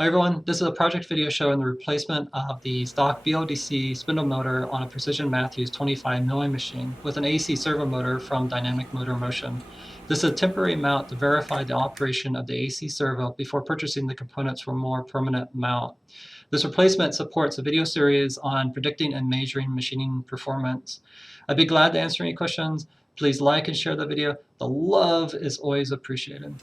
Hi everyone, this is a project video showing the replacement of the stock BLDC spindle motor on a Precision Matthews 25 milling machine with an AC servo motor from Dynamic Motor Motion. This is a temporary mount to verify the operation of the AC servo before purchasing the components for a more permanent mount. This replacement supports a video series on predicting and measuring machining performance. I'd be glad to answer any questions. Please like and share the video. The love is always appreciated.